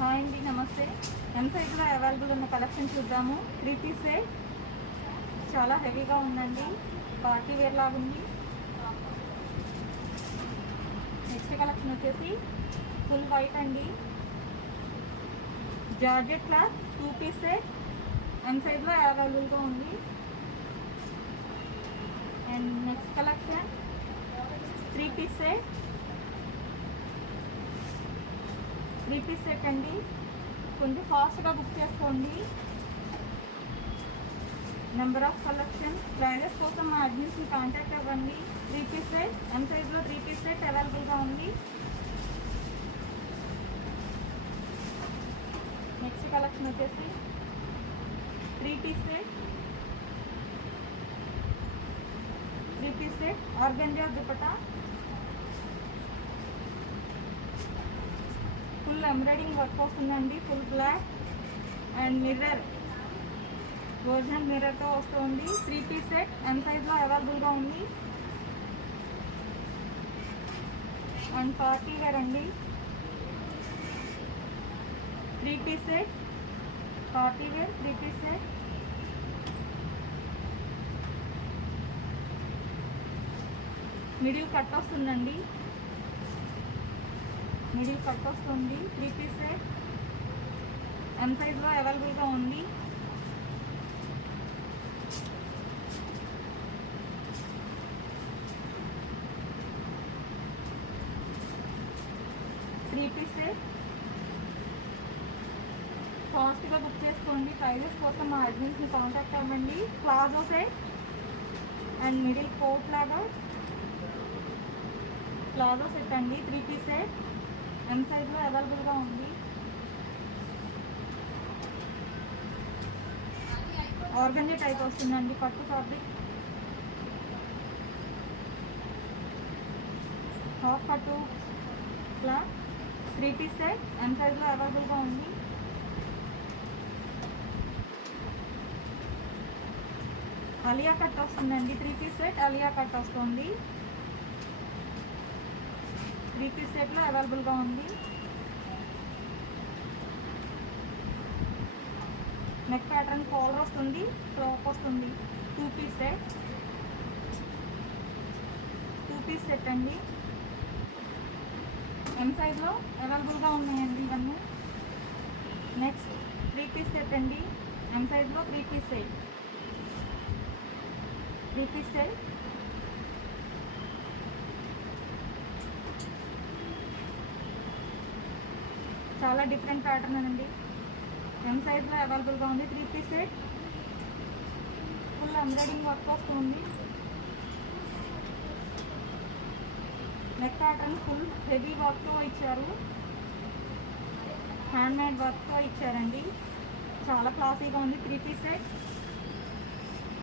హాయ్ అండి, నమస్తే. ఎం సైజ్లో అవైలబుల్ ఉన్న కలెక్షన్ చూద్దాము. 3 పీస్ సెట్ చాలా హెవీగా ఉందండి, పార్టీ వేర్ లాగా ఉంది. నెక్స్ట్ కలెక్షన్ వచ్చేసి ఫుల్ వైట్ అండి, georgette cloth 2 piece set M సైజ్లో అవైలబుల్గా ఉంది. And next collection 3 piece set, 3 piece set అండి. కొంచెం ఫాస్ట్గా బుక్ చేసుకోండి. నెంబర్ ఆఫ్ కలెక్షన్ ప్రైజెస్ కోసం మా అడ్మిన్స్ని కాంటాక్ట్ అవ్వండి. 3 పీస్ సెట్ ఎం సైజ్లో 3 పీస్ సెట్ అవైలబుల్గా ఉంది. నెక్స్ట్ కలెక్షన్ వచ్చేసి 3 piece set, 3 piece set organza dupatta, full embroidering work వస్తుందండి, full black and mirror, original మిర్రర్తో వస్తుంది. 3 పీస్ సెట్ ఎం సైజ్లో అవైలబుల్గా ఉంది. అండ్ పార్టీ వేర్ అండి, 3 piece set party wear 3 piece set. Middle cut వస్తుందండి, మిడిల్ కట్ వస్తుంది. 3 పీస్ సెట్ ఎం సైజ్లో అవైలబుల్గా ఉంది. త్రీ పీస్ సెట్ ఫాస్ట్గా బుక్ చేసుకోండి. ప్రైజెస్ కోసం మా అడ్మిన్స్ని కాంటాక్ట్ అవ్వండి. Palazzo set and middle coat లాగా ప్లాజో సెట్ అండి, 3 పీస్ సెట్ ఎం సైజ్లో అవైలబుల్గా ఉంది. ఆర్గంజా టైప్ వస్తుందండి, పట్టు ఫ్యాబ్రిక్, హాఫ్ పట్టు క్లాత్, 3 పీస్ సెట్ ఎం సైజ్లో అవైలబుల్గా ఉంది. అలియా కట్ వస్తుందండి, 3 పీస్ సెట్ అలియా కట్ వస్తుంది. 3 పీస్ సెట్లో అవైలబుల్గా ఉంది. నెక్ ప్యాటర్న్ కాలర్ వస్తుంది, టాప్ వస్తుంది. 2 పీస్ సెట్, 2 పీస్ సెట్ అండి, ఎం సైజ్లో అవైలబుల్గా ఉన్నాయండి ఇవన్నీ. నెక్స్ట్ 3 పీస్ సెట్ అండి, ఎం సైజ్లో 3 పీస్ సెట్, 3 పీస్ సెట్. చాలా డిఫరెంట్ ప్యాటర్న్ అండి, ఎం సైజ్లో అవైలబుల్గా ఉంది. 3 piece set full embroidering work వస్తుంది. నెక్ ప్యాటర్న్ ఫుల్ హెవీ వర్క్తో ఇచ్చారు, హ్యాండ్ మేడ్ వర్క్తో ఇచ్చారండి, చాలా క్లాసీగా ఉంది. 3 పీస్ సెట్